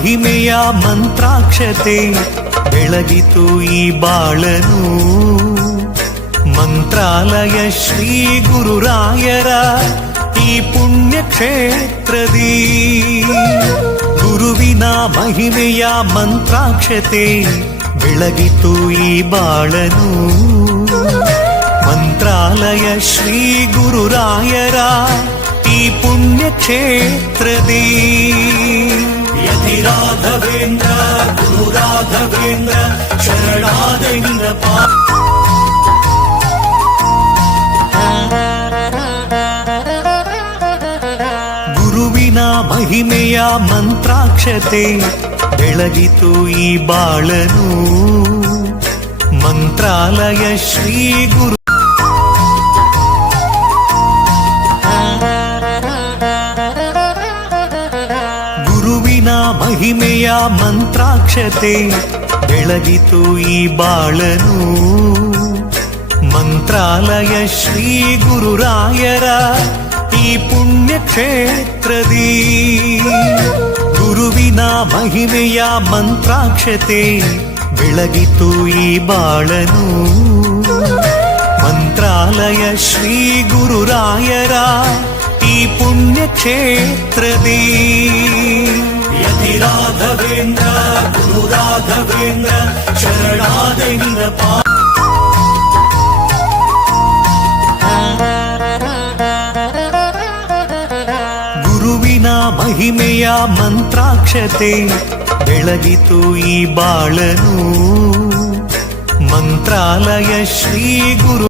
ಮಹಿಮೆಯ ಮಂತ್ರಾಕ್ಷತೆ ಬೆಳಗಿತು ಈ ಬಾಳನು. ಮಂತ್ರಾಲಯ ಶ್ರೀ ಗುರುರಾಯರ ಈ ಪುಣ್ಯ ಕ್ಷೇತ್ರದಿ ಗುರುವಿನ ಮಹಿಮೆಯ ಮಂತ್ರಾಕ್ಷತೆ ಬೆಳಗಿತು ಈ ಬಾಳನು. ಮಂತ್ರಾಲಯ ಶ್ರೀ ಗುರುರಾಯರ ಈ ಪುಣ್ಯ ಕ್ಷೇತ್ರದಿ ಯತಿ ರಾಘವೇಂದ್ರ ಗುರು ರಾಘವೇಂದ್ರ ಶರಣಾದೈಂದ್ರ ಗುರುವಿನ ಮಹಿಮೆಯ ಮಂತ್ರಾಕ್ಷತೆ ಬೆಳಗಿತು ಈ ಬಾಳನು. ಮಂತ್ರಾಲಯ ಶ್ರೀ ಗುರು ಗುರುವಿನ ಮಹಿಮೆಯ ಮಂತ್ರಾಕ್ಷತೆ ಬೆಳಗಿತು ಈ ಬಾಳನು. ಮಂತ್ರಾಲಯ ಶ್ರೀ ಗುರುರಾಯರ ಈ ಪುಣ್ಯ ಕ್ಷೇತ್ರದಿ ಗುರುವಿನ ಮಹಿಮೆಯ ಮಂತ್ರಾಕ್ಷತೆ ಬೆಳಗಿತು ಈ ಬಾಳನು. ಮಂತ್ರಾಲಯ ಶ್ರೀ ಗುರುರಾಯರ ಈ ಪುಣ್ಯ ಕ್ಷೇತ್ರದಿ ಯತಿ ರಾಘವೇಂದ್ರ ಗುರು ರಾಘವೇಂದ್ರ ಶರಣಾದೈಂದ್ರ ಗುರುವಿನ ಮಹಿಮೆಯ ಮಂತ್ರಾಕ್ಷತೆ ಬೆಳಗಿತು ಈ ಬಾಳನು. ಮಂತ್ರಾಲಯ ಶ್ರೀ ಗುರು